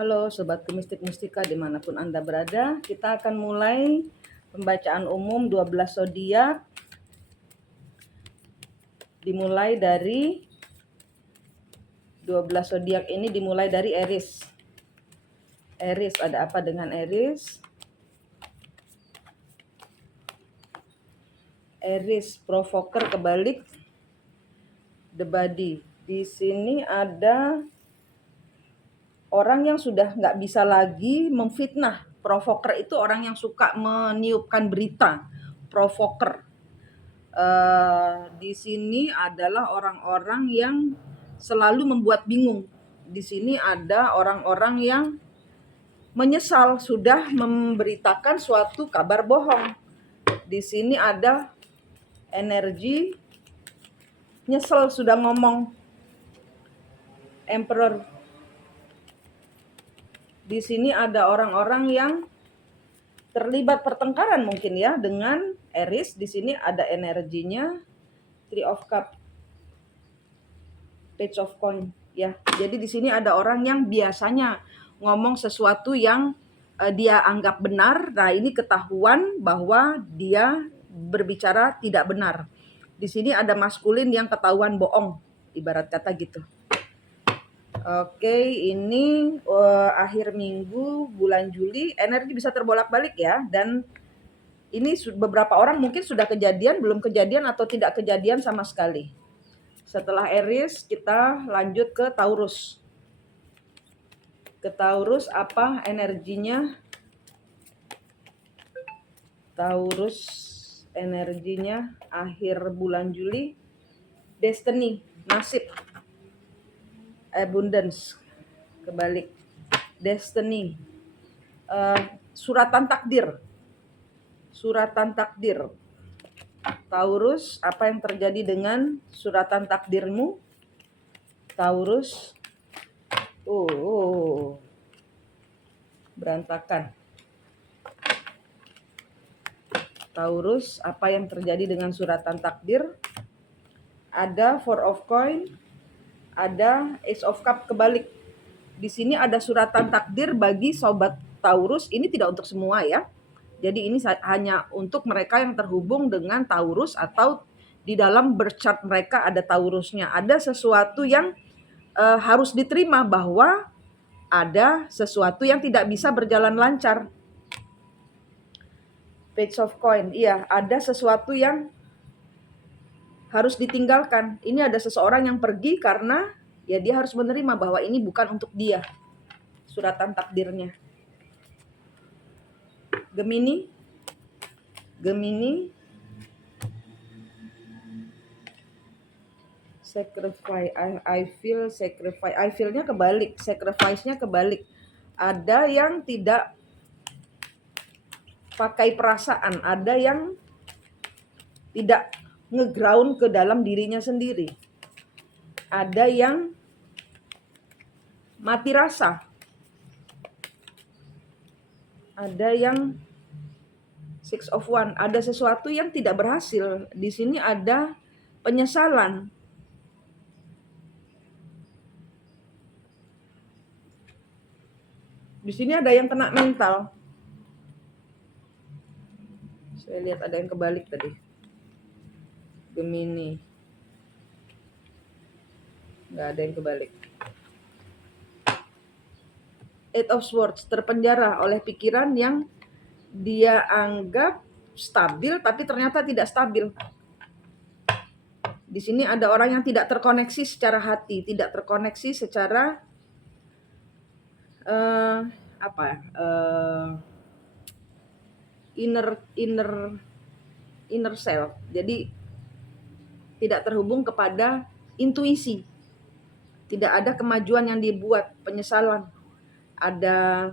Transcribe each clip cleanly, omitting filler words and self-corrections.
Halo Sobat Mistik Mustika dimanapun Anda berada, kita akan mulai pembacaan umum 12 zodiak. Dimulai dari 12 zodiak ini dimulai dari Aries. Aries, ada apa dengan Aries? Aries, provoker kebalik, the body. Di sini ada orang yang sudah nggak bisa lagi memfitnah. Provoker itu orang yang suka meniupkan berita. Provoker. Di sini adalah orang-orang yang selalu membuat bingung. Di sini ada orang-orang yang menyesal sudah memberitakan suatu kabar bohong. Di sini ada energi nyesel sudah ngomong. Emperor. Di sini ada orang-orang yang terlibat pertengkaran mungkin ya dengan Aries. Di sini ada energinya Three of Cup, Page of Coin ya. Jadi di sini ada orang yang biasanya ngomong sesuatu yang dia anggap benar. Nah, ini ketahuan bahwa dia berbicara tidak benar. Di sini ada maskulin yang ketahuan bohong, ibarat kata gitu. Oke, ini akhir minggu bulan Juli, energi bisa terbolak-balik ya. Dan ini beberapa orang mungkin sudah kejadian, belum kejadian, atau tidak kejadian sama sekali. Setelah Aries, kita lanjut ke Taurus. Ke Taurus apa energinya? Taurus energinya akhir bulan Juli, destiny, nasib, abundance, kebalik, destiny, suratan takdir. Suratan takdir. Taurus, apa yang terjadi dengan suratan takdirmu? Taurus, berantakan. Taurus, apa yang terjadi dengan suratan takdir? Ada Four of Coin, ada Ace of Cup kebalik. Di sini ada suratan takdir bagi sobat Taurus. Ini tidak untuk semua ya. Jadi ini hanya untuk mereka yang terhubung dengan Taurus atau di dalam birth chart mereka ada Taurusnya. Ada sesuatu yang harus diterima, bahwa ada sesuatu yang tidak bisa berjalan lancar. Page of Coin, iya, ada sesuatu yang harus ditinggalkan. Ini ada seseorang yang pergi karena ya dia harus menerima bahwa ini bukan untuk dia. Suratan takdirnya. Gemini, sacrifice. I feel sacrifice. I feel-nya kebalik, sacrifice-nya kebalik. Ada yang tidak pakai perasaan, ada yang tidak ngeground ke dalam dirinya sendiri. Ada yang mati rasa. Ada yang Six of Wands, ada sesuatu yang tidak berhasil. Di sini ada penyesalan. Di sini ada yang kena mental. Saya lihat ada yang kebalik tadi. Gemini. Nggak ada yang kebalik. Eight of Swords, terpenjara oleh pikiran yang dia anggap stabil tapi ternyata tidak stabil. Di sini ada orang yang tidak terkoneksi secara hati, tidak terkoneksi secara inner self. Jadi tidak terhubung kepada intuisi. Tidak ada kemajuan yang dibuat, penyesalan. Ada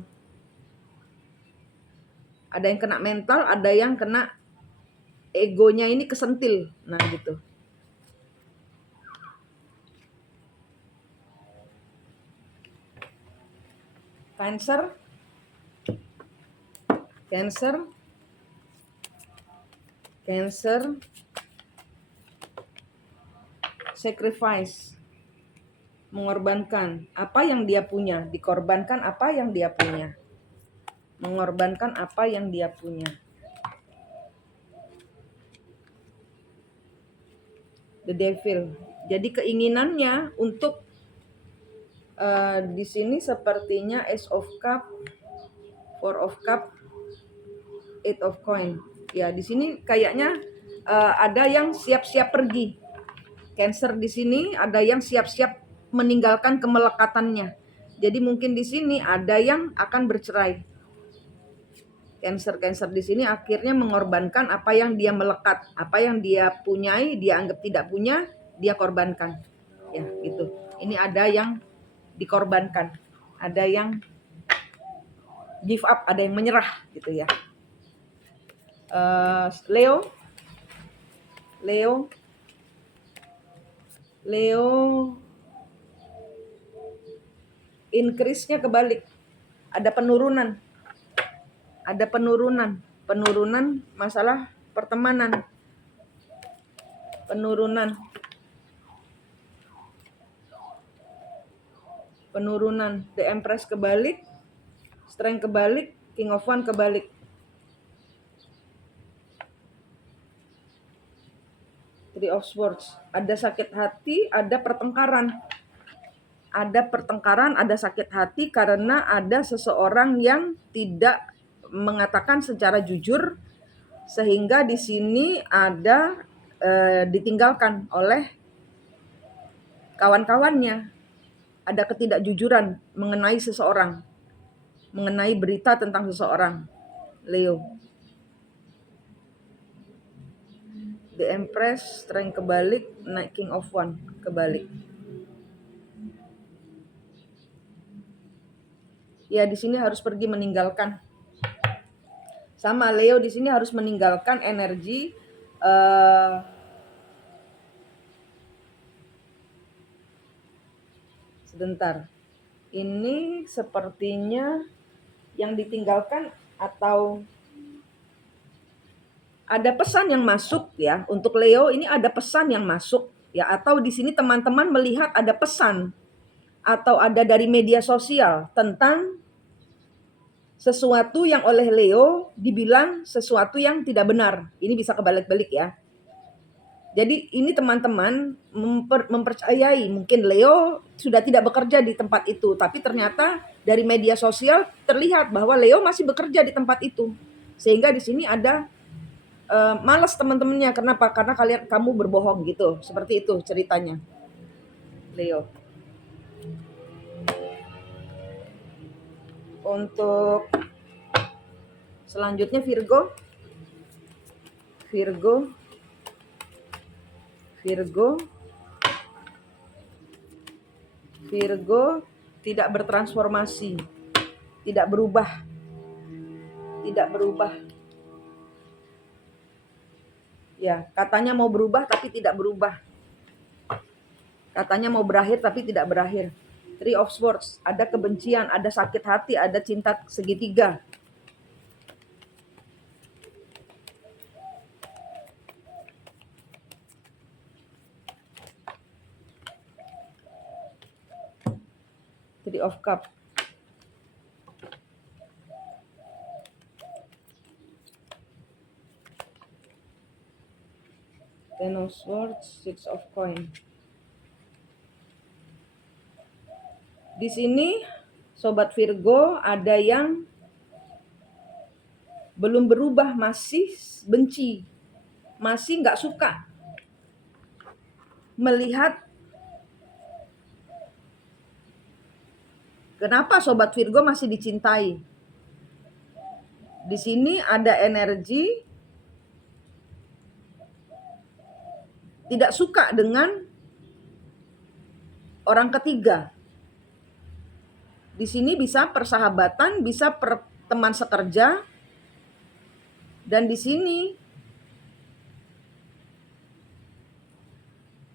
yang kena mental, ada yang kena egonya ini kesentil. Nah, gitu. Cancer, sacrifice, Mengorbankan apa yang dia punya, dikorbankan apa yang dia punya. Mengorbankan apa yang dia punya. The devil. Jadi keinginannya untuk di sini sepertinya Ace of Cup, Four of Cup, Eight of Coin. Ya, di sini kayaknya ada yang siap-siap pergi. Cancer di sini ada yang siap-siap meninggalkan kemelekatannya. Jadi mungkin di sini ada yang akan bercerai. Cancer di sini akhirnya mengorbankan apa yang dia melekat, apa yang dia punyai, dia anggap tidak punya, dia korbankan. Ya, gitu. Ini ada yang dikorbankan, ada yang give up, ada yang menyerah gitu ya. Leo increase-nya kebalik. Ada penurunan. Penurunan masalah pertemanan. Penurunan. The Empress kebalik, Strength kebalik, King of Wands kebalik. Three of Swords. Ada sakit hati, ada pertengkaran. Ada sakit hati karena ada seseorang yang tidak mengatakan secara jujur, sehingga di sini ada ditinggalkan oleh kawan-kawannya. Ada ketidakjujuran mengenai seseorang, mengenai berita tentang seseorang. Leo. The Empress, Strength kebalik, Knight King of Wands kebalik. Ya, di sini harus pergi meninggalkan. Sama Leo di sini harus meninggalkan energi sebentar. Ini sepertinya yang ditinggalkan atau ada pesan yang masuk ya. Untuk Leo ini ada pesan yang masuk ya, atau di sini teman-teman melihat ada pesan atau ada dari media sosial tentang sesuatu yang oleh Leo dibilang sesuatu yang tidak benar. Ini bisa kebalik-balik ya. Jadi ini teman-teman mempercayai mungkin Leo sudah tidak bekerja di tempat itu, tapi ternyata dari media sosial terlihat bahwa Leo masih bekerja di tempat itu. Sehingga di sini ada malas teman-temannya. Kenapa? Karena kamu berbohong gitu. Seperti itu ceritanya. Leo. Untuk selanjutnya Virgo tidak bertransformasi, tidak berubah. Ya, katanya mau berubah tapi tidak berubah. Katanya mau berakhir tapi tidak berakhir. Three of Swords, ada kebencian, ada sakit hati, ada cinta segitiga. Three of Cups. Ten of Swords, Six of Coin. Di sini Sobat Virgo ada yang belum berubah, masih benci, masih nggak suka melihat. Kenapa Sobat Virgo masih dicintai? Di sini ada energi tidak suka dengan orang ketiga. Di sini bisa persahabatan, bisa teman sekerja, dan di sini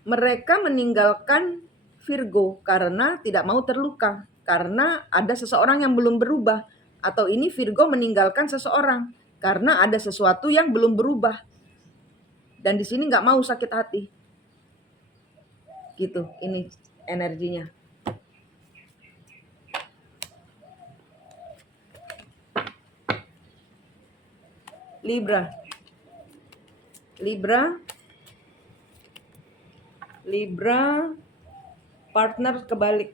mereka meninggalkan Virgo karena tidak mau terluka, karena ada seseorang yang belum berubah, atau ini Virgo meninggalkan seseorang karena ada sesuatu yang belum berubah, dan di sini nggak mau sakit hati, gitu. Ini energinya. Libra. Libra. Libra, partner kebalik.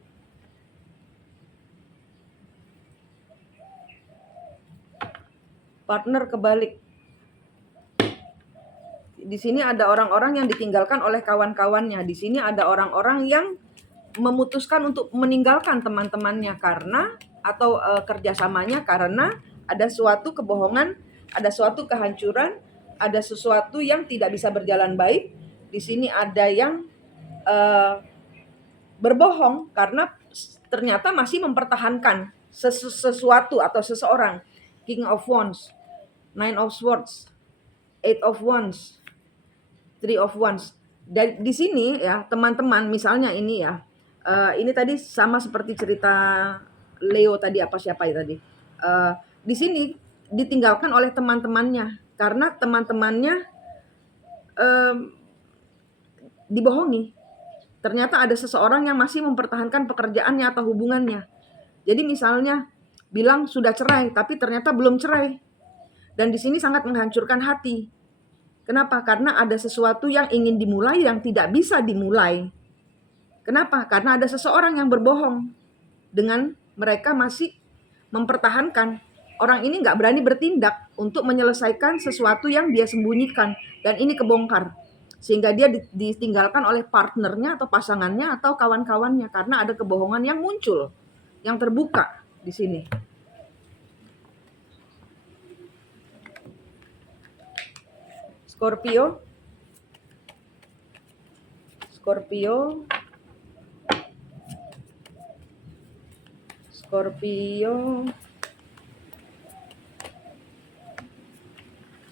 Partner kebalik. Di sini ada orang-orang yang ditinggalkan oleh kawan-kawannya. Di sini ada orang-orang yang memutuskan untuk meninggalkan teman-temannya karena atau kerjasamanya karena ada suatu kebohongan, ada suatu kehancuran, ada sesuatu yang tidak bisa berjalan baik. Di sini ada yang berbohong karena ternyata masih mempertahankan sesuatu atau seseorang. King of Wands, Nine of Swords, Eight of Wands, Three of Wands. Dan di sini ya teman-teman, misalnya ini ya, ini tadi sama seperti cerita Leo tadi, apa siapa ya tadi. Di sini ditinggalkan oleh teman-temannya karena teman-temannya dibohongi. Ternyata ada seseorang yang masih mempertahankan pekerjaannya atau hubungannya. Jadi misalnya bilang sudah cerai, tapi ternyata belum cerai. Dan di sini sangat menghancurkan hati. Kenapa? Karena ada sesuatu yang ingin dimulai yang tidak bisa dimulai. Kenapa? Karena ada seseorang yang berbohong. Dengan mereka masih mempertahankan. Orang ini nggak berani bertindak untuk menyelesaikan sesuatu yang dia sembunyikan. Dan ini kebongkar. Sehingga dia ditinggalkan oleh partnernya atau pasangannya atau kawan-kawannya. Karena ada kebohongan yang muncul. Yang terbuka di sini. Scorpio. Scorpio. Scorpio.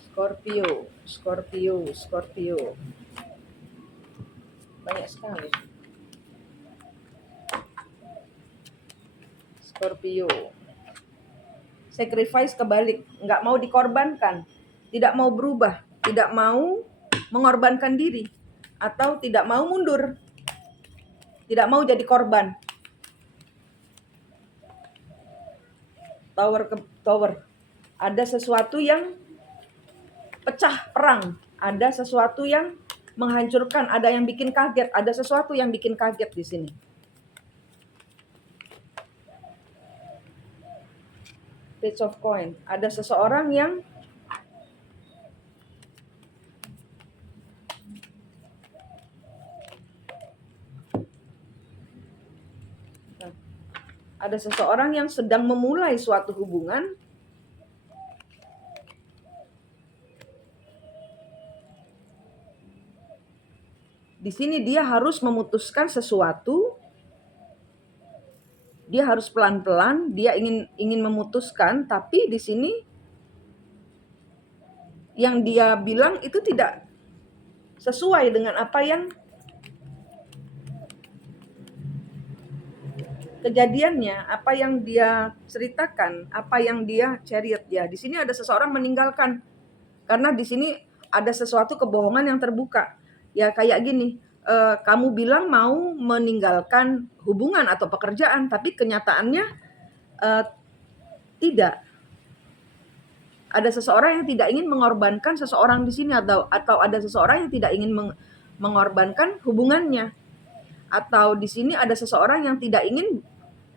Scorpio. Scorpio. Scorpio. Banyak sekali. Scorpio. Sacrifice kebalik. Nggak mau dikorbankan. Tidak mau berubah. Tidak mau mengorbankan diri. Atau tidak mau mundur. Tidak mau jadi korban. Tower. Ada sesuatu yang pecah perang. Ada sesuatu yang menghancurkan. Ada yang bikin kaget. Ada sesuatu yang bikin kaget di sini. Page of Coin. Ada seseorang yang sedang memulai suatu hubungan. Di sini dia harus memutuskan sesuatu. Dia harus pelan-pelan, dia ingin memutuskan, tapi di sini yang dia bilang itu tidak sesuai dengan apa yang kejadiannya, apa yang dia ceritakan, apa yang dia chariot ya. Di sini ada seseorang meninggalkan karena di sini ada sesuatu kebohongan yang terbuka. Ya kayak gini, kamu bilang mau meninggalkan hubungan atau pekerjaan, tapi kenyataannya tidak. Ada seseorang yang tidak ingin mengorbankan seseorang di sini atau ada seseorang yang tidak ingin mengorbankan hubungannya. Atau di sini ada seseorang yang tidak ingin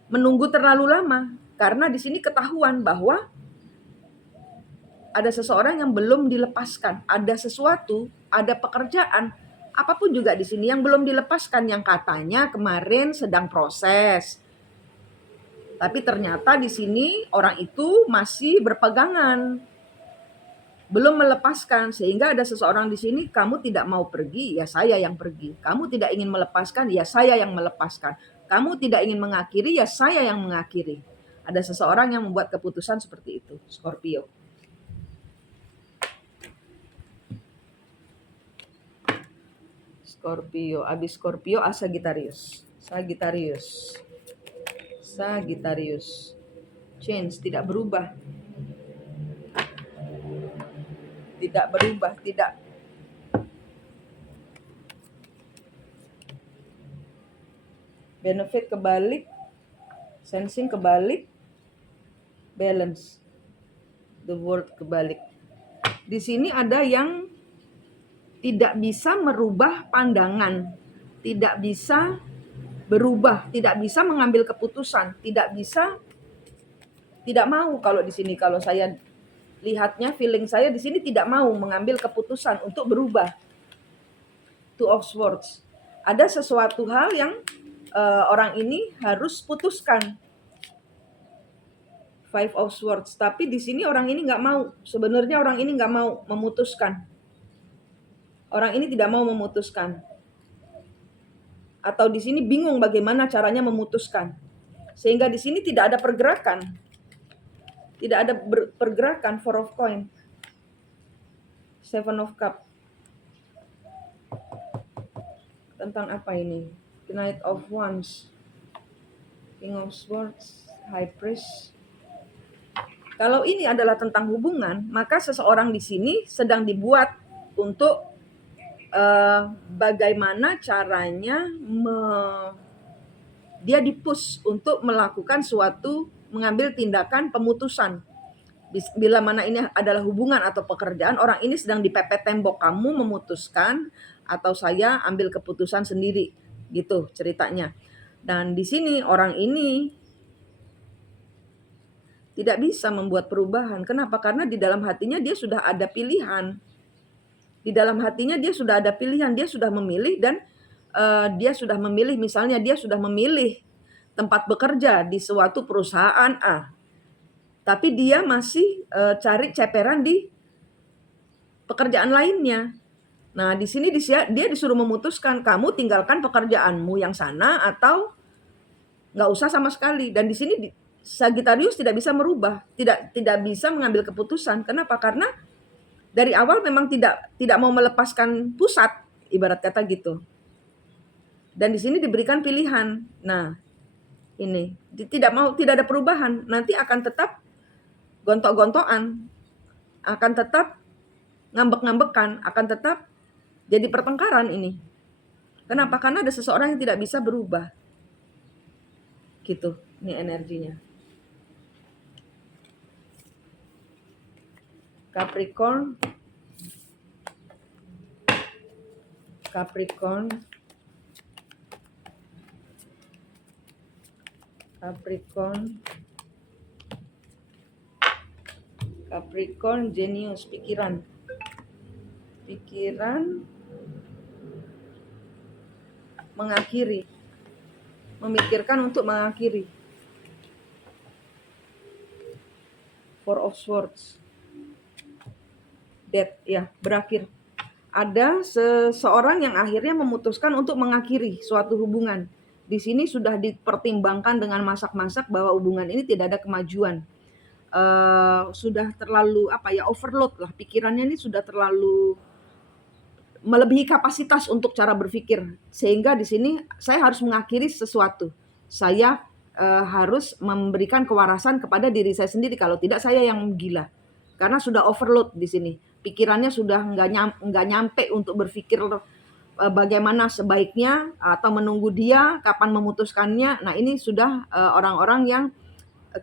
menunggu terlalu lama karena di sini ketahuan bahwa ada seseorang yang belum dilepaskan, ada sesuatu, ada pekerjaan, apapun juga di sini yang belum dilepaskan yang katanya kemarin sedang proses. Tapi ternyata di sini orang itu masih berpegangan, belum melepaskan, sehingga ada seseorang di sini, kamu tidak mau pergi, ya saya yang pergi. Kamu tidak ingin melepaskan, ya saya yang melepaskan. Kamu tidak ingin mengakhiri, ya saya yang mengakhiri. Ada seseorang yang membuat keputusan seperti itu, Scorpio. Scorpio, abis Scorpio, Sagittarius. Sagittarius. Change, tidak berubah. Tidak berubah, tidak. Benefit kebalik, sensing kebalik, balance. The world kebalik. Di sini ada yang tidak bisa merubah pandangan, tidak bisa berubah, tidak bisa mengambil keputusan, tidak bisa, tidak mau. Kalau di sini, kalau saya lihatnya, feeling saya di sini tidak mau mengambil keputusan untuk berubah. Two of Swords. Ada sesuatu hal yang orang ini harus putuskan. Five of Swords. Tapi di sini orang ini nggak mau. Sebenarnya orang ini nggak mau memutuskan. Orang ini tidak mau memutuskan. Atau di sini bingung bagaimana caranya memutuskan. Sehingga di sini tidak ada pergerakan. Tidak ada pergerakan. Four of Coin. Seven of Cup. Tentang apa ini? Knight of Wands. King of Swords. High Priest. Kalau ini adalah tentang hubungan, maka seseorang di sini sedang dibuat untuk bagaimana caranya dia di-push untuk melakukan suatu, mengambil tindakan pemutusan. Bila mana ini adalah hubungan atau pekerjaan, orang ini sedang dipepet tembok, kamu memutuskan atau saya ambil keputusan sendiri, gitu ceritanya. Dan di sini orang ini tidak bisa membuat perubahan. Kenapa? Karena di dalam hatinya dia sudah ada pilihan. Di dalam hatinya dia sudah ada pilihan, dia sudah memilih dan dia sudah memilih, misalnya dia sudah memilih tempat bekerja di suatu perusahaan A. Tapi dia masih cari ceperan di pekerjaan lainnya. Nah, di sini dia disuruh memutuskan, kamu tinggalkan pekerjaanmu yang sana atau nggak usah sama sekali. Dan di sini Sagittarius tidak bisa merubah, tidak bisa mengambil keputusan. Kenapa? Karena dari awal memang tidak mau melepaskan pusat, ibarat kata gitu. Dan di sini diberikan pilihan. Nah, ini tidak ada perubahan. Nanti akan tetap gontok-gontokan, akan tetap ngambek-ngambekan, akan tetap jadi pertengkaran ini. Kenapa? Karena ada seseorang yang tidak bisa berubah. Gitu, ini energinya. Capricorn, Genius, pikiran mengakhiri, memikirkan untuk mengakhiri. Four of Swords. Death, ya, berakhir. Ada seseorang yang akhirnya memutuskan untuk mengakhiri suatu hubungan. Di sini sudah dipertimbangkan dengan masak-masak bahwa hubungan ini tidak ada kemajuan. Sudah terlalu overload lah, pikirannya ini sudah terlalu melebihi kapasitas untuk cara berpikir, sehingga di sini saya harus mengakhiri sesuatu. Saya harus memberikan kewarasan kepada diri saya sendiri, kalau tidak saya yang gila. Karena sudah overload di sini. Pikirannya sudah nggak nyampe untuk berpikir bagaimana sebaiknya atau menunggu dia kapan memutuskannya. Nah, ini sudah orang-orang yang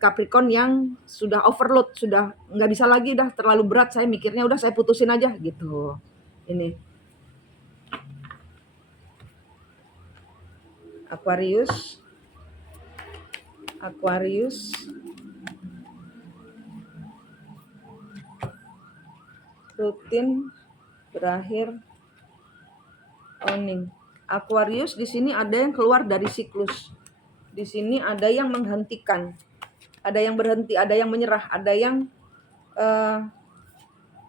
Capricorn yang sudah overload, sudah nggak bisa lagi, udah terlalu berat saya mikirnya, udah saya putusin aja gitu. Ini Aquarius, rutin berakhir owning. Aquarius di sini ada yang keluar dari siklus. Di sini ada yang menghentikan, ada yang berhenti, ada yang menyerah, ada yang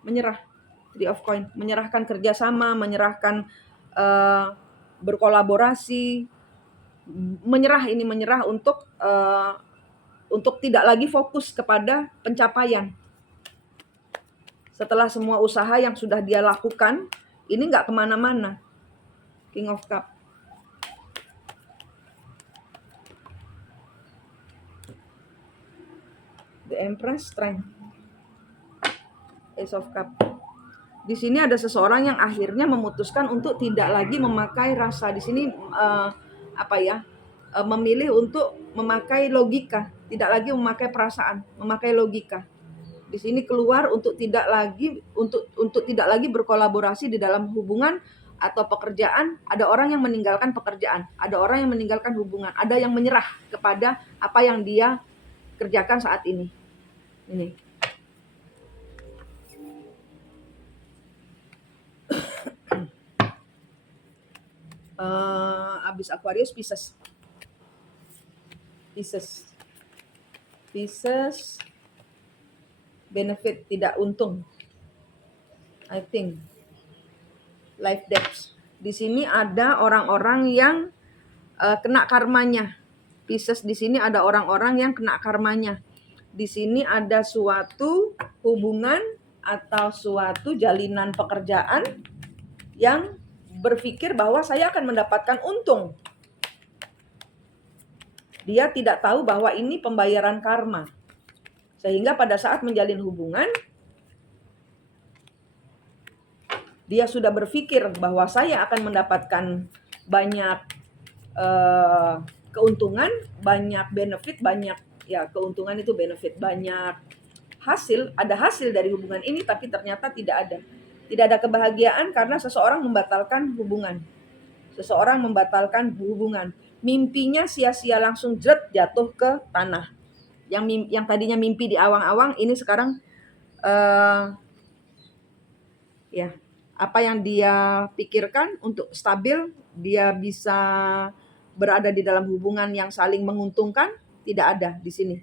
menyerah. Three of Coin, menyerahkan kerjasama, menyerahkan berkolaborasi, menyerah untuk tidak lagi fokus kepada pencapaian. Setelah semua usaha yang sudah dia lakukan, ini nggak kemana-mana. King of Cup. The Empress, Strength. Ace of Cup. Di sini ada seseorang yang akhirnya memutuskan untuk tidak lagi memakai rasa. Di sini memilih untuk memakai logika, tidak lagi memakai perasaan, memakai logika. Di sini keluar untuk tidak lagi berkolaborasi di dalam hubungan atau pekerjaan. Ada orang yang meninggalkan pekerjaan, ada orang yang meninggalkan hubungan, ada yang menyerah kepada apa yang dia kerjakan saat ini. Ini. Abis Aquarius, Pisces. Benefit, tidak untung. I think life debts. Di sini ada orang-orang yang kena karmanya. Pisces di sini ada orang-orang yang kena karmanya. Di sini ada suatu hubungan atau suatu jalinan pekerjaan yang berpikir bahwa saya akan mendapatkan untung. Dia tidak tahu bahwa ini pembayaran karma. Sehingga pada saat menjalin hubungan, dia sudah berpikir bahwa saya akan mendapatkan banyak keuntungan, banyak benefit, banyak ya keuntungan itu benefit, banyak hasil, ada hasil dari hubungan ini, tapi ternyata tidak ada. Tidak ada kebahagiaan karena seseorang membatalkan hubungan. Seseorang membatalkan hubungan. Mimpinya sia-sia, langsung jatuh ke tanah. Yang tadinya mimpi di awang-awang, ini sekarang ya apa yang dia pikirkan untuk stabil, dia bisa berada di dalam hubungan yang saling menguntungkan, tidak ada di sini.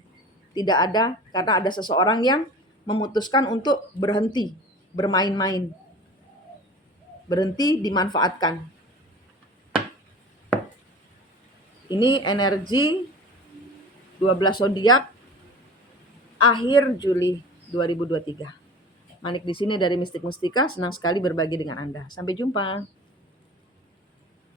Tidak ada, karena ada seseorang yang memutuskan untuk berhenti bermain-main. Berhenti dimanfaatkan. Ini energi 12 zodiak akhir Juli 2023. Manik di sini dari Mistik Mustika, senang sekali berbagi dengan Anda. Sampai jumpa.